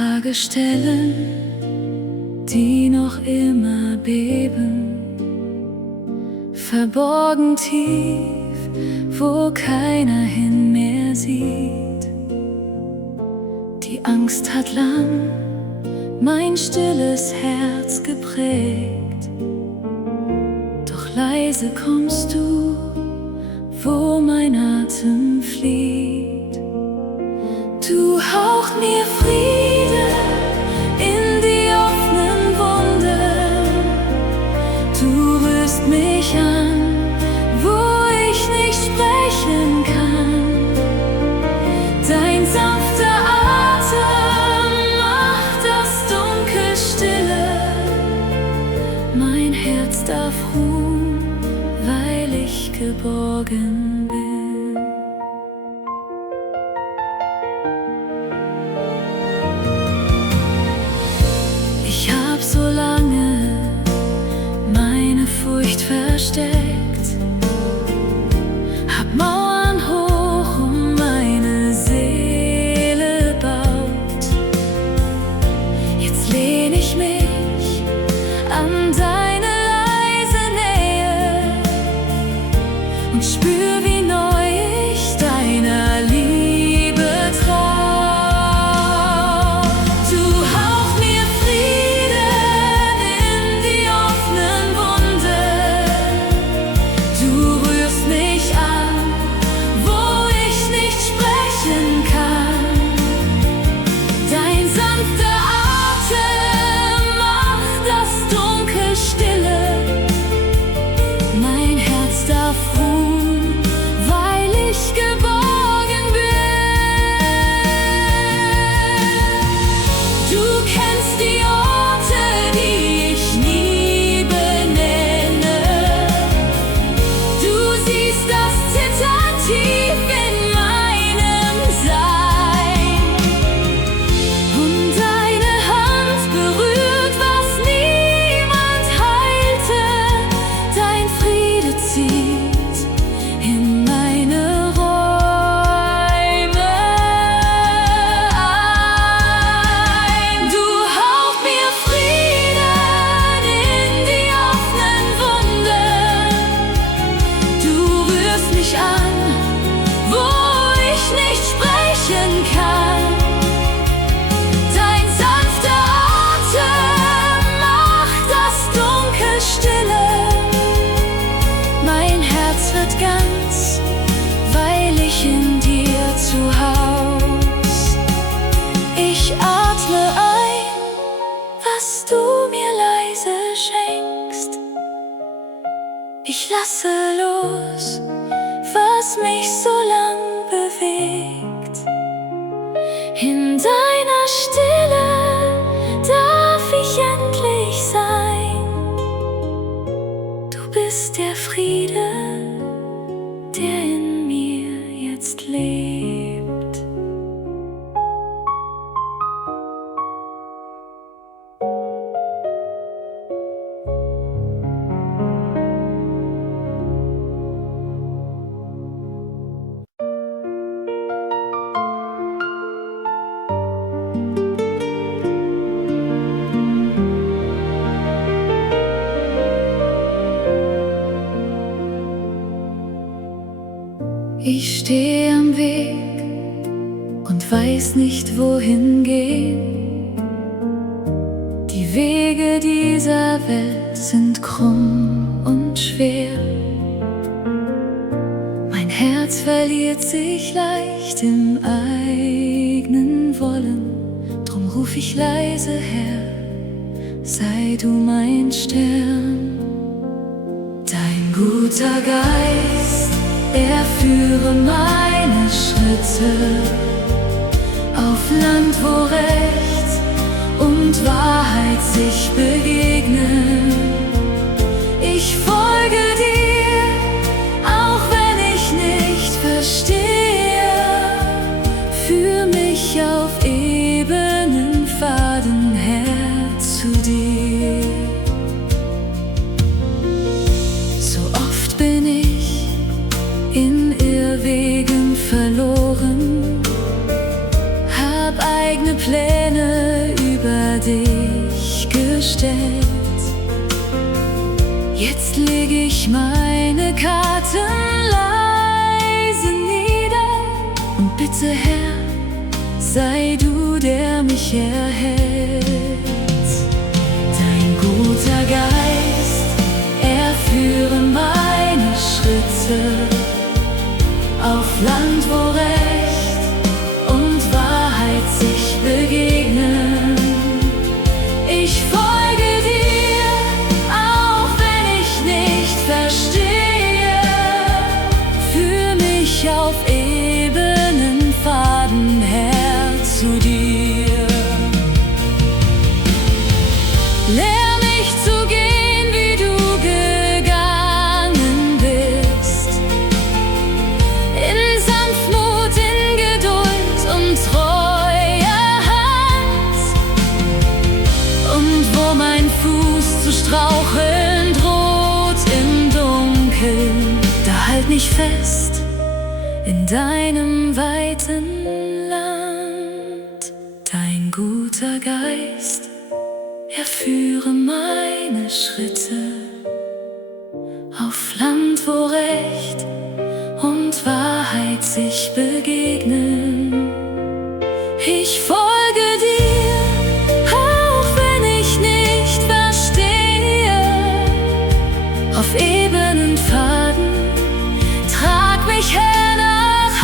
Frage stellen, die noch immer beben, verborgen tief, wo keiner hin mehr sieht. Die Angst hat lang mein stilles Herz geprägt, doch leise kommst du, wo mein Atem flieht. Du hauchst mir Friede in die offenen Wunden, du rührst mich an, wo ich nicht sprechen kann. Dein sanfter Atem macht das Dunkel stille, mein Herz darf ruhen, weil ich geborgen bin. Ich hab so lange meine Furcht versteckt, hab Mauern hoch um meine Seele baut. Jetzt lehn ich mich an deine leise Nähe und spür, wie neu ich deiner Liebe trau. Du hauchst mir Frieden in die offenen Wunden, du rührst mich an, wo ich nicht sprechen kann. Dein sanfter Atem macht das Dunkel stille, mein Herz darf ruhen, weil ich geborgen bin. Du kennst die Orte, die ich nie benenne. Du siehst das Zittern tief in meinem Sein, und deine Hand berührt, was niemand heilte. Dein Friede zieht in meine Räume ein. Du hauchst mir Frieden in die offenen Wunden, du rührst mich an, wo ich nicht sprechen kann. Dein sanfter Atem macht das Dunkel stille, mein Herz wird ganz, weil ich in dir zu Haus. Ich atme ein, was du mir leise schenkst. Ich lasse los, was mich so lang bewegt. In deiner Stille darf ich endlich sein. Du bist der Friede, der in mir jetzt lebt. Ich stehe am Weg und weiß nicht, wohin gehen. Die Wege dieser Welt sind krumm und schwer. Mein Herz verliert sich leicht im eigenen Wollen. Drum ruf ich leise, Herr, sei du mein Stern. Dein guter Geist, er führe meine Schritte auf Land, wo Recht und Wahrheit sich begegnen. Ich folge dir, auch wenn ich nicht verstehe. Führ mich auf ebenen Pfaden, Herr, zu dir. So oft bin ich in Irrwegen verloren, hab eigene Pläne dich gestellt. Jetzt leg ich meine Karten leise nieder und bitte, Herr, sei du, der mich erhält. Dein guter Geist, er führe meine Schritte auf Land, wo Recht und Wahrheit sich begegnen. Ich folge dir, auch wenn ich nicht verstehe. Führ mich auf ebenen Pfaden her zu dir. Lehr mich zu gehen, wie du gegangen bist, in Sanftmut, in Geduld und treuer Hand. Und wo mein Fuß zu straucheln droht im Dunkeln, da halt mich fest in deinem weiten Land. Dein guter Geist, er führe meine Schritte auf Land, wo Recht und Wahrheit sich begegnen. Ich folge dir, auch wenn ich nicht verstehe. Auf ebenen Pfaden trag mich her nach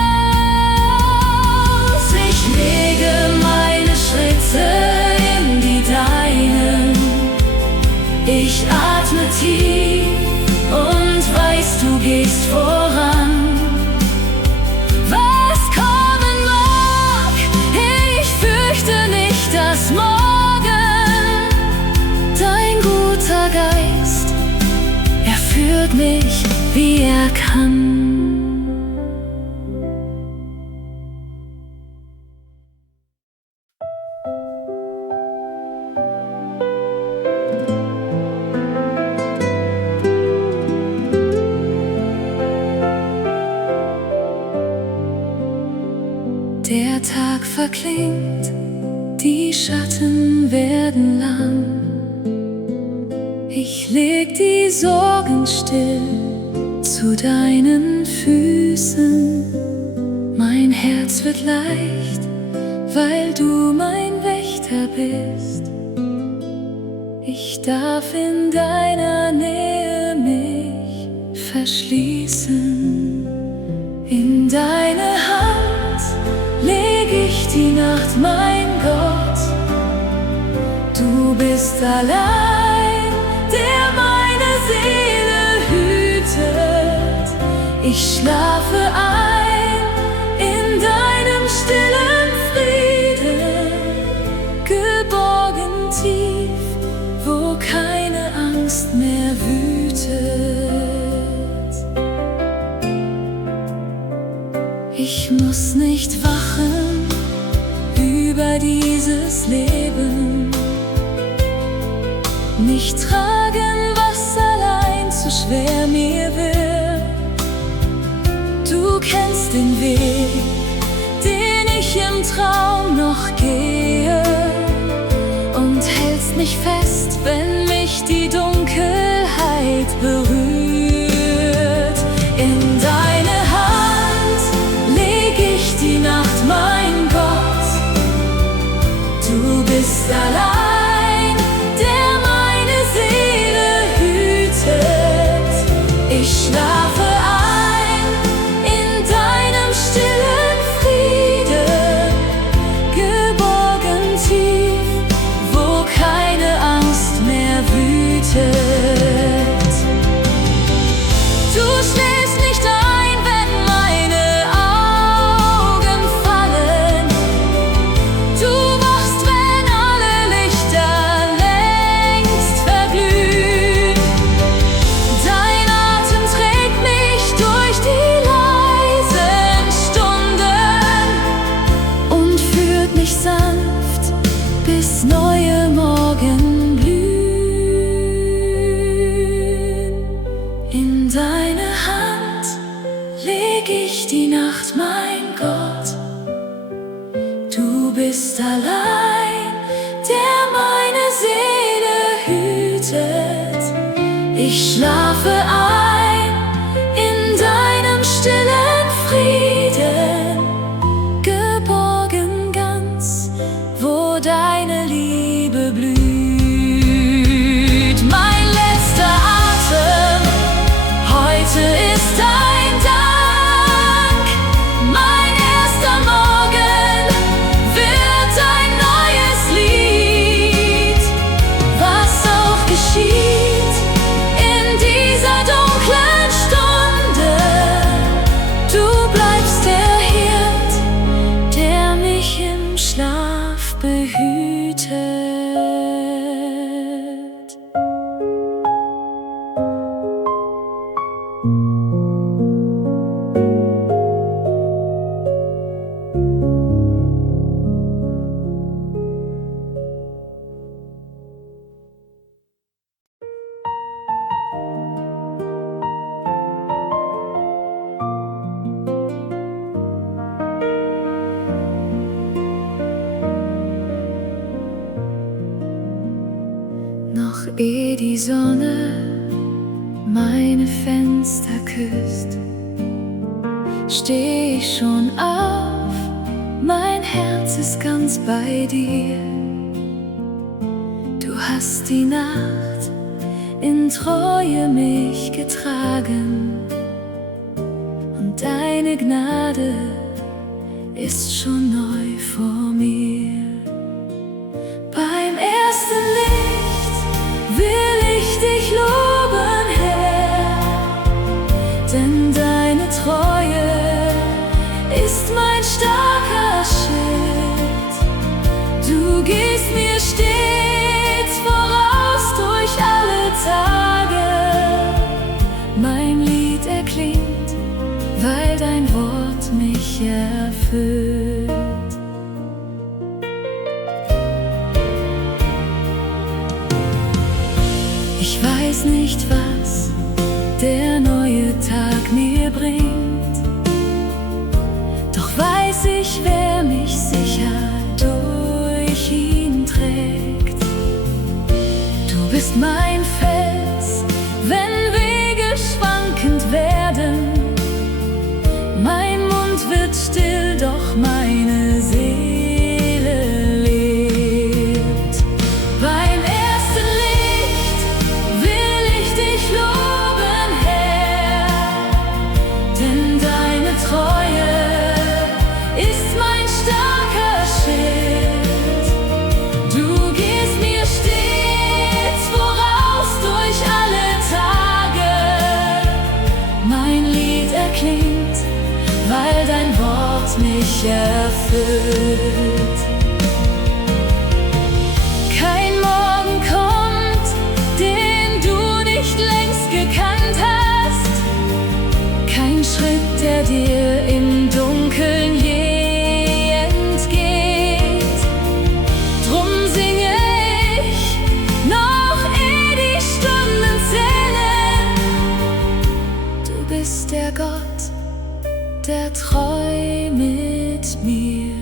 Haus. Ich lege meine Schritte in die deinen. Ich atme tief und weiß, du gehst voran. Was kommen mag, ich fürchte nicht das Morgen. Dein guter Geist, er führt mich, wie er kann. Der Tag verklingt, die Schatten werden lang. Ich leg die Sorgen still zu deinen Füßen. Mein Herz wird leicht, weil du mein Wächter bist. Ich darf in deiner Nähe mich verschließen. In deine Hand leg ich die Nacht, mein Gott. Du bist allein, der meine Seele hütet. Ich schlafe ein in deinem stillen Frieden, geborgen tief, wo keine Angst mehr wütet. Ich muss nicht wachen über dieses Leben, nicht tragen, was allein zu schwer mir wird. Du kennst den Weg, den ich im Traum noch gehe, und hältst mich fest, wenn mich die Dunkelheit berührt. In deine Hand leg ich die Nacht, mein Gott. Du bist allein, der meine Seele hütet. Ich schlafe ein in deinem stillen Frieden, geborgen tief, wo keine Angst mehr wütet. Du schläfst nicht ein, wenn meine Augen fallen. Du wachst, wenn alle Lichter längst verglühen. Dein Atem trägt mich durch die leisen Stunden und führt mich sanft, bis neue Morgen blühen. In deine Hand leg ich die Nacht, mein Gott. Du bist allein, Ich schlafe ein in deinem stillen Frieden, geborgen ganz, wo deine Liebe blüht. Mein letzter Atem heute ist dein Dank. Mein erster Morgen wird ein neues Lied. Was auch geschieht in dieser dunklen Stunde, du bleibst der Hirt, der mich im Schlaf behütet. Noch ehe die Sonne meine Fenster küsst, steh ich schon auf, mein Herz ist ganz bei dir. Du hast die Nacht in Treue mich getragen, und deine Gnade ist schon neu vor mir. Beim ersten Licht will ich dich loben, Herr, denn deine Treue ist mein starker Schild. Du gehst mir stets voraus durch alle Tage. Mein Lied erklingt, weil dein Wort mich erfüllt. Ich weiß nicht, was der neue Tag mir bringt, doch weiß ich, wer mich sicher durch ihn trägt. Du bist mein Fels, wenn Wege schwankend werden. Mein Mund wird still, doch meine Seele lebt. Beim ersten Licht will ich dich loben, Herr, denn deine Treue ist mein starker Schild. Du gehst mir stets voraus durch alle Tage. Mein Lied erklingt, weil dein Wort mich erfüllt. Kein Morgen kommt, den du nicht längst gekannt hast, kein Schritt, der dir im Dunkeln je entgeht. Drum singe ich, noch ehe die Stunden zählen, du bist der Gott, der treu mit mir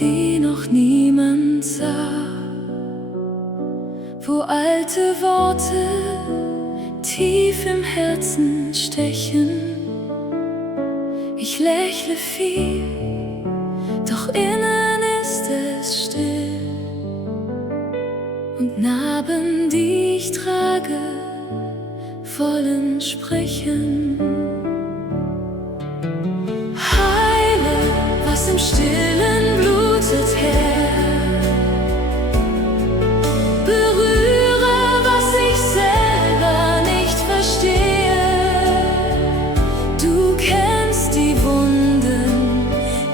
die noch niemand sah, wo alte Worte tief im Herzen stechen. Ich lächle viel, doch innen ist es still, und Narben, die ich trage, wollen sprechen. Heile, was im Stillen blutet, Herr. Berühre, was ich selber nicht verstehe. Du kennst die Wunden,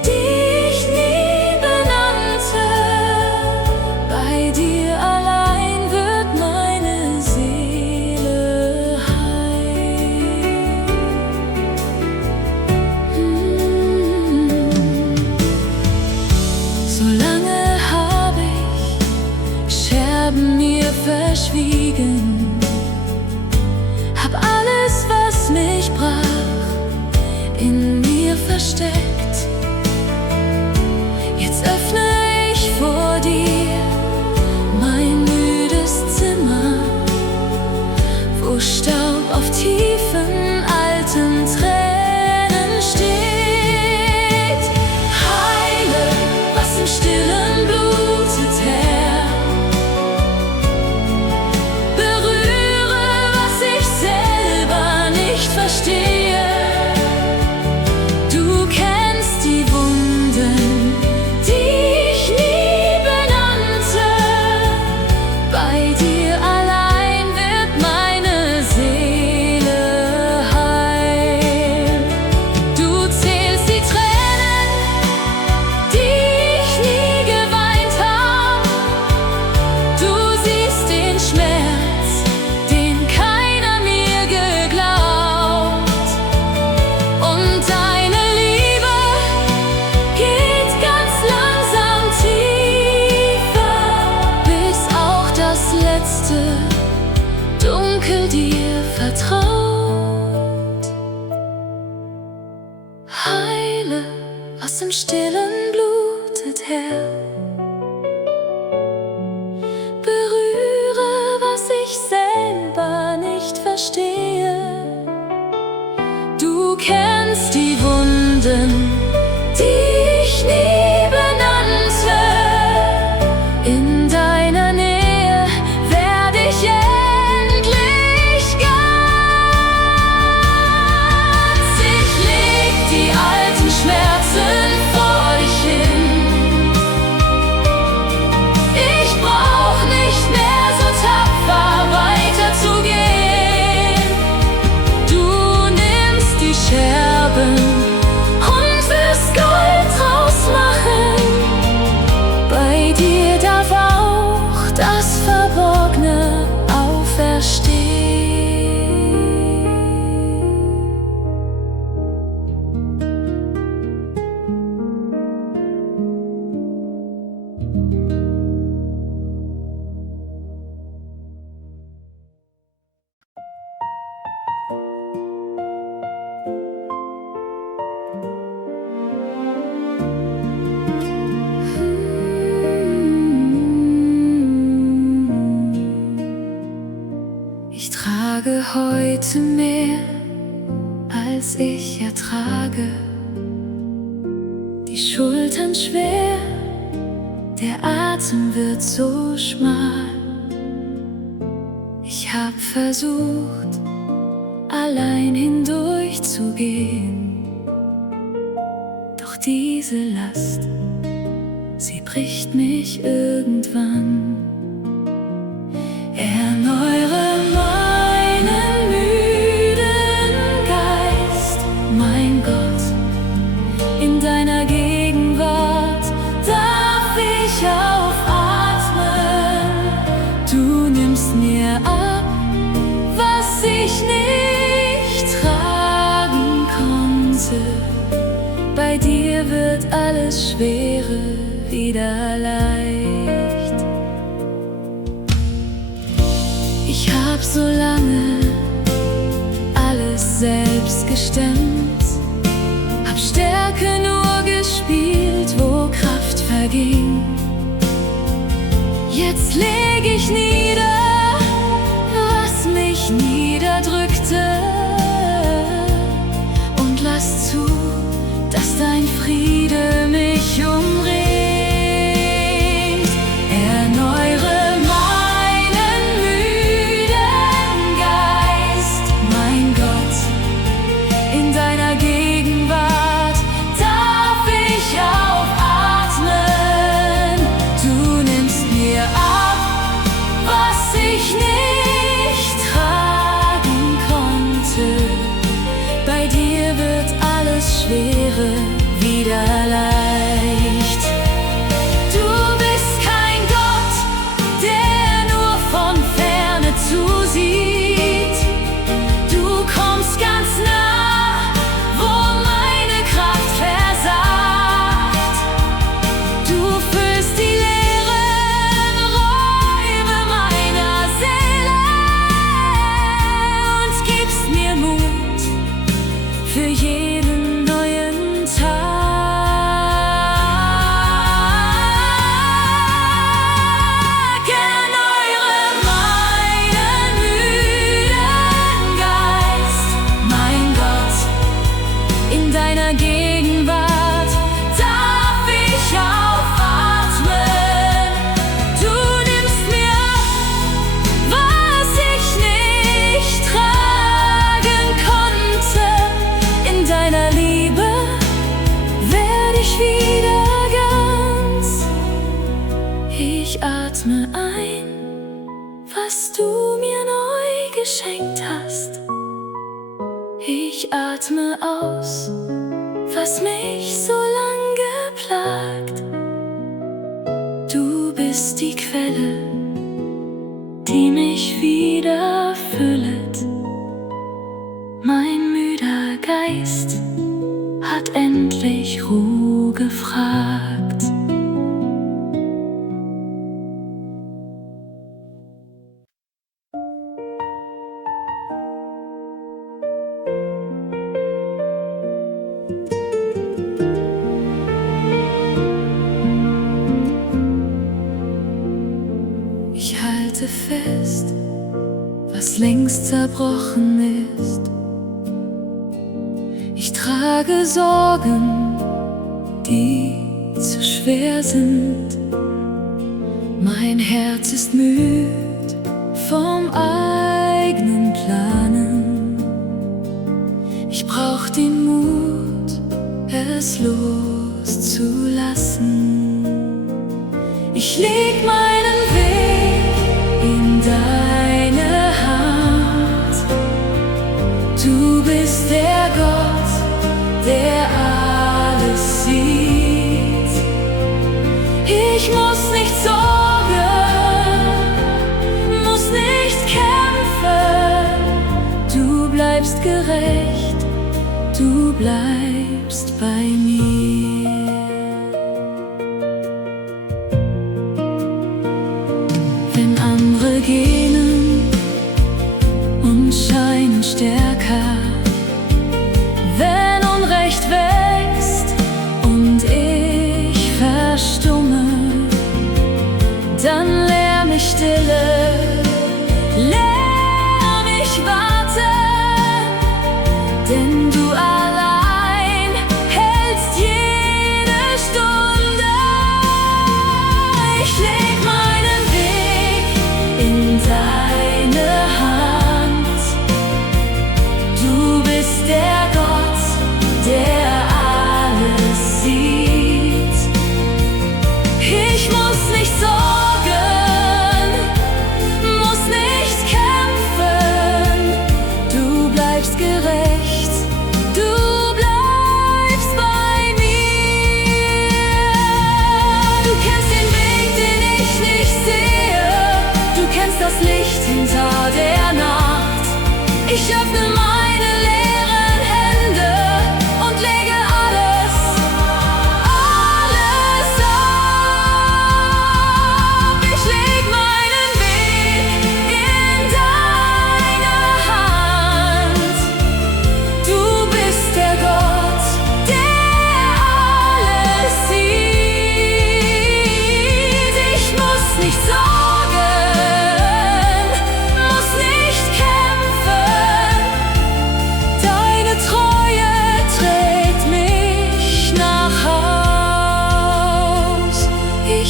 die ich nie benannte. Bei dir allein wird meine Seele heil. Solange habe ich Scherben mir verschwiegen, hab alles, was mich brach, in mir versteckt. Jetzt öffne ich vor dir mein müdes Zimmer, wo Staub auf tiefen alten Tränen steht. Heile, was im Stillen blutet, Herr. Berühre, was ich selber nicht verstehe. Du kennst die Wunden, die ich nie benannte. Bei dir allein wird meine Seele heil. Du zählst die Tränen, die ich nie geweint hab. Du siehst den Schmerz, den keiner mir geglaubt. Und deine Liebe geht ganz langsam tiefer, bis auch das letzte Dunkel dir vertraut. Heile, was im Stillen blutet, Herr. Berühre, was ich selber nicht verstehe. Du kennst die Wunden, die ich nie benannte. In deiner Nähe werde ich endlich ganz. Ich leg die alten Schmerzen vor dich hin. Ich brauch nicht mehr so tapfer weiterzugehen. Du nimmst die Scherben und wirst Gold draus machen. Bei dir darf auch das Verborgene auferstehen. Ich trage heute mehr, als ich ertrage. Die Schultern schwer, der Atem wird so schmal. Ich hab versucht, allein hindurchzugehen, doch diese Last, sie bricht mich irgendwann. Erneuere meinen müden Geist, mein Gott. In deiner Gegenwart darf ich aufatmen. Du nimmst mir ab, was ich nicht tragen konnte. Bei dir wird alles Schwere wieder leicht. Ich hab so lange alles selbst gestemmt, hab Stärke nur gespielt, wo Kraft vergeht. verging. Jetzt leg ich nieder, was mich niederdrückte, und lass zu, dass dein Friede mich umringt. Erneuere meinen müden Geist, mein Gott, in deiner Gegenwart darf ich aufatmen. Du nimmst mir ab, was ich nicht tragen konnte. Bei dir wird alles Schwere wieder leicht. Du bist kein Gott, der nur von Ferne zusieht. Du kommst ganz nah, wo meine Kraft versagt. Du füllst die leeren Räume meiner Seele und gibst mir Mut für jeden neuen Tag. Erneuere meinen müden Geist, mein Gott, in deiner Gegenwart darf ich aufatmen. Du nimmst mir ab, was ich nicht tragen konnte. In deiner Liebe werde ich wieder ganz. Ich atme ein, was du mir neu geschenkt hast. Ich atme aus, was mich so lang geplagt. Du bist die Quelle, die mich wieder füllet. Mein müder Geist hat endlich Ruhe gefragt. Ich halte fest, was längst zerbrochen ist. Ich trage Sorgen, die zu schwer sind. Mein Herz ist müd vom eigenen Planen. Ich brauch den Mut, es loszulassen. Ich leg meinen Weg in deine Hand. Du bist der Gott, der alles sieht. Ich muss nicht sorgen, muss nicht kämpfen. Du bleibst gerecht, du bleibst bei mir. Wenn andere gähnen und scheinen stärker, wenn Unrecht wächst und ich verstumme, dann lehr mich Stille, lehr mich warten, denn du allein hältst jede Stunde. Ich leg meinen Weg in deine Hand.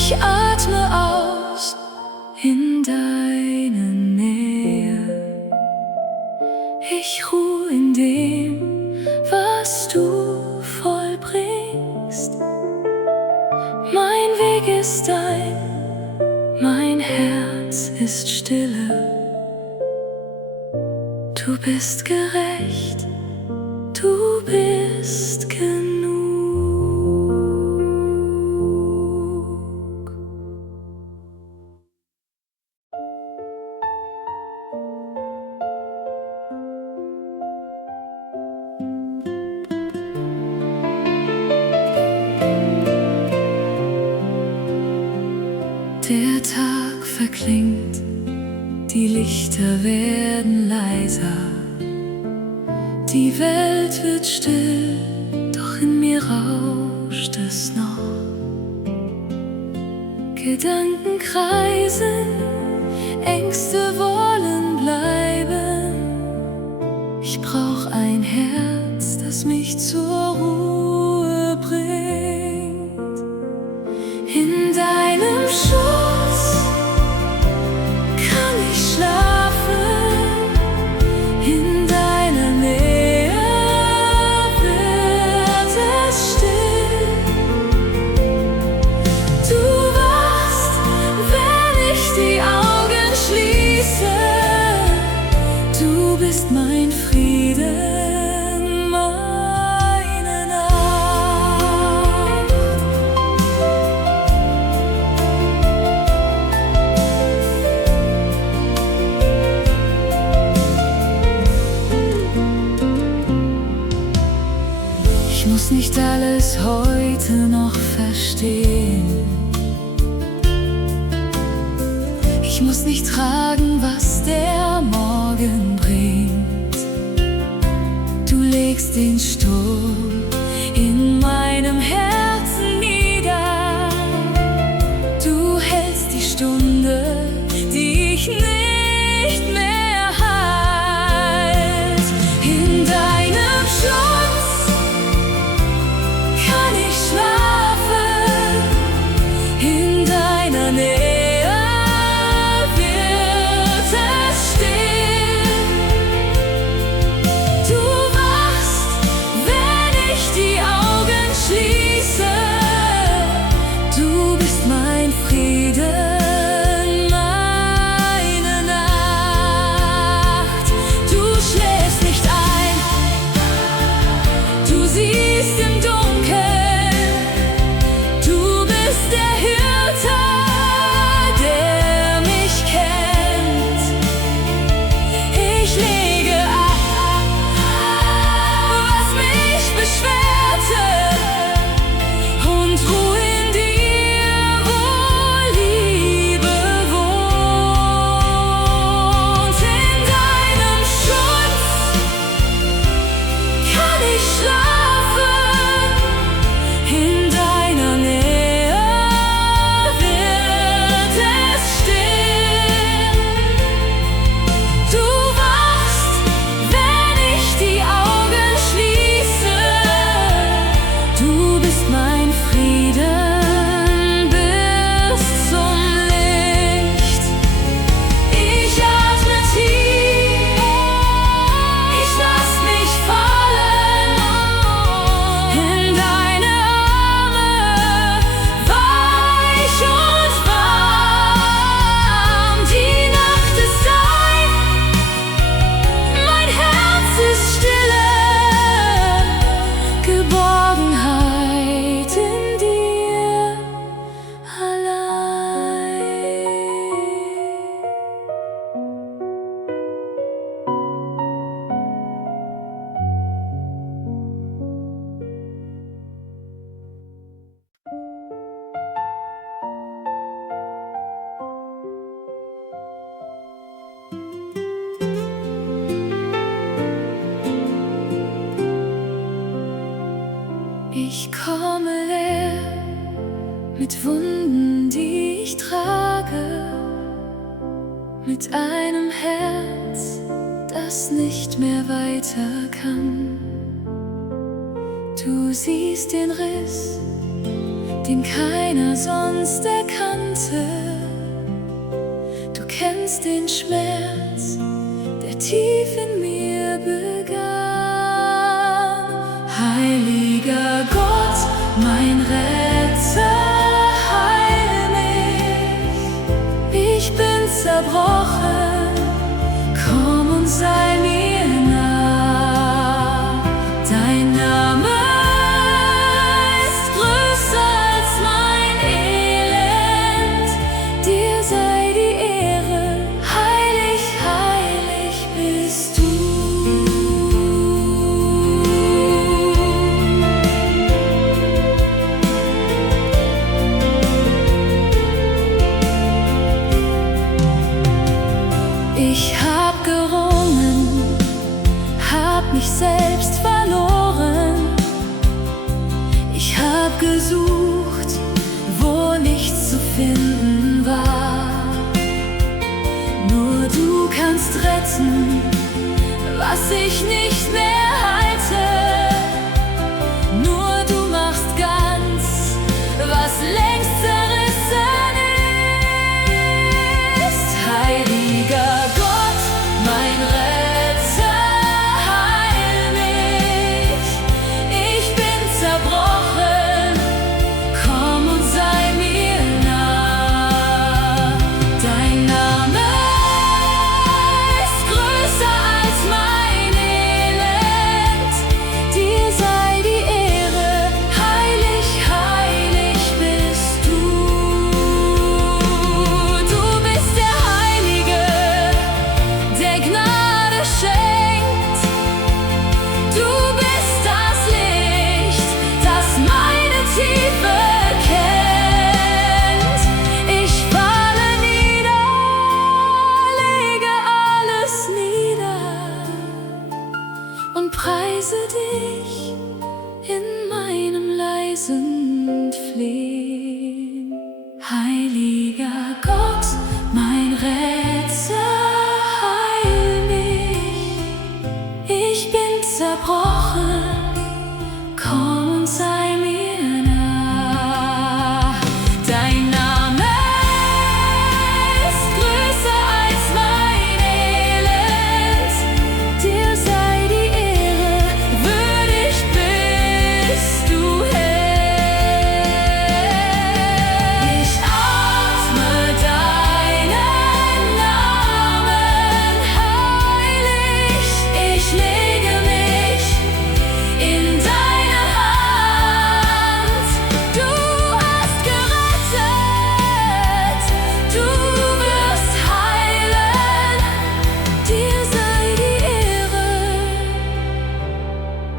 Ich atme aus in deine Nähe. Ich ruhe in dem, was du vollbringst. Mein Weg ist dein, mein Herz ist Stille. Du bist gerecht, du bist genug. Der Tag verklingt, die Lichter werden leiser. Die Welt wird still, doch in mir rauscht es noch. Gedanken kreisen, Ängste wollen bleiben. Ich brauch ein Herz, das mich zur Ruhe bringt. In deinem Schoß kann ich schlafen, in deiner Nähe wird es still. Du wachst, wenn ich die Augen schließe. Du bist mein Frieden, meine Nacht. Ich muss nicht alles heute noch verstehen. Ich muss nicht tragen, was der Morgen bringt. Du legst den Sturm in meinem Herzen nieder. Du hältst die Stunde, die ich nicht mehr halt. In deinem Schutz kann ich schlafen, in deiner Nähe wird es still. Du wachst, wenn ich die Augen schließe. Du bist mein Frieden, meine Nacht. Du schläfst nicht ein, du siehst im Dunkeln. Du bist der Hirte, der mich kennt. Ich lege ab, was mich beschwerte, und ruhe in dir, wo Liebe wohnt. In deinem Schutz kann ich schlafen, in deiner Nähe wird es still. Du wachst, wenn ich die Augen schließe. Du bist mein Frieden bis zum Licht. Ich atme tief, ich lass mich fallen in deine Arme, weich und warm. Die Nacht ist dein, mein Herz ist Stille, Geborgenheit in dir allein. Ich komme leer mit Wunden, die ich trage, mit einem Herz, das nicht mehr weiter kann. Du siehst den Riss, den keiner sonst erkannte. Du kennst den Schmerz, der tief in mir begann. Heiliger Gott, mein Retter, heil mich. Ich bin zerbrochen, komm und sei mir nah. Dein Name ist größer als mein Elend. Dir sei die Ehre, heilig, heilig bist du. Ich hab gerungen, hab mich selbst verloren. Ich hab gesucht, wo nichts zu finden war. Nur du kannst retten, was ich nicht mehr halte. Nur du machst ganz, was längst zerrissen ist. Heiliger Gott, mein Retter, heil mich. Ich bin zerbrochen, komm und sei mir nah. Dein Name ist größer als mein Elend. Dir sei die Ehre, heilig, heilig bist du. Du bist der Heilige, der Gnade schenkt. Du bist das Licht, das meine Tiefe kennt. Ich falle nieder, lege alles nieder und preise dich in meinem leisen Flehen. Heiliger Gott, mein Retter, heil mich. Ich bin zerbrochen, komm und sei mir nah. Dein Name ist größer als mein Elend. Dir sei die Ehre, würdig bist du, Herr. Ich atme deinen Namen heilig. Ich lege mich in deine Hand. Du hast gerettet, du wirst heilen. Dir sei die Ehre,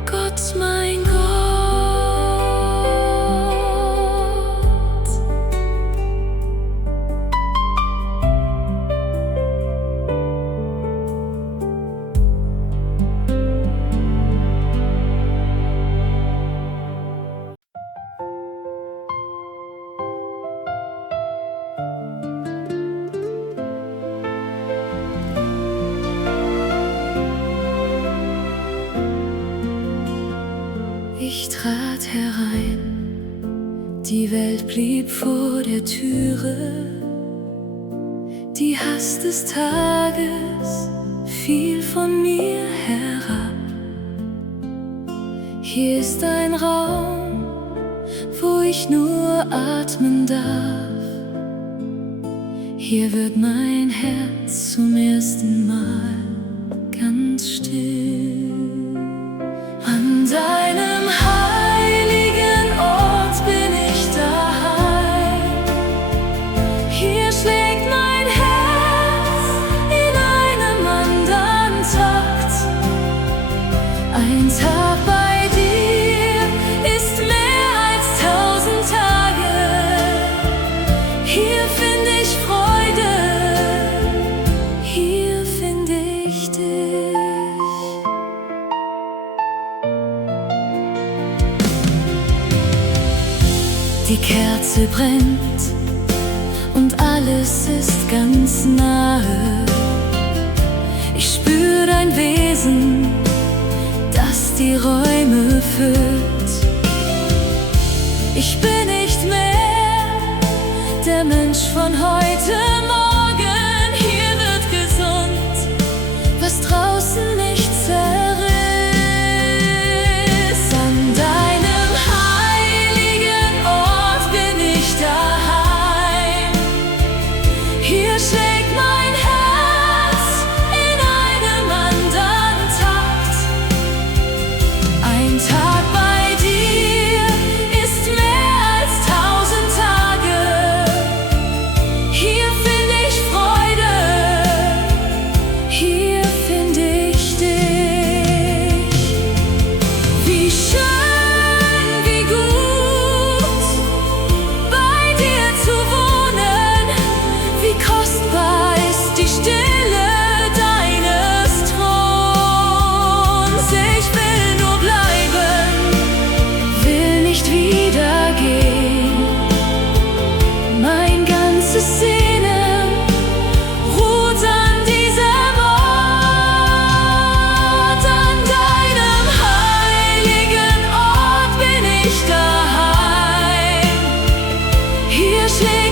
Gott, mein Gott. Ich trat herein, die Welt blieb vor der Türe. Die Hast des Tages fiel von mir herab. Hier ist ein Raum, wo ich nur atmen darf. Hier wird mein Herz zum ersten Mal ganz still. An deinem heiligen Ort bin ich daheim. Hier schlägt mein Herz in einem anderen Takt. Ein Tag bei dir ist mehr als 1000 Tage. Hier finde ich Freude, hier finde ich dich. Die Kerze brennt und alles ist ganz nahe. Ich spür dein Wesen, das die Räume füllt. Ich bin nicht nicht mehr der Mensch von heute Morgen. Hier wird gesund, was draußen nicht zerriss. An deinem heiligen Ort bin ich daheim. Hier schlägt mein Herz in einem anderen Takt. Ein Tag bei dir ist mehr als 1000 Tage. Hier finde ich Freude, hier finde ich dich. Wie schön, wie gut, bei dir zu wohnen. Wie kostbar ist die Stille deines Throns. Ich will nur bleiben, will nicht wieder gehen. Mein ganzes Sehnen ruht an diesem Ort. An deinem heiligen Ort bin ich daheim. Hier schlägt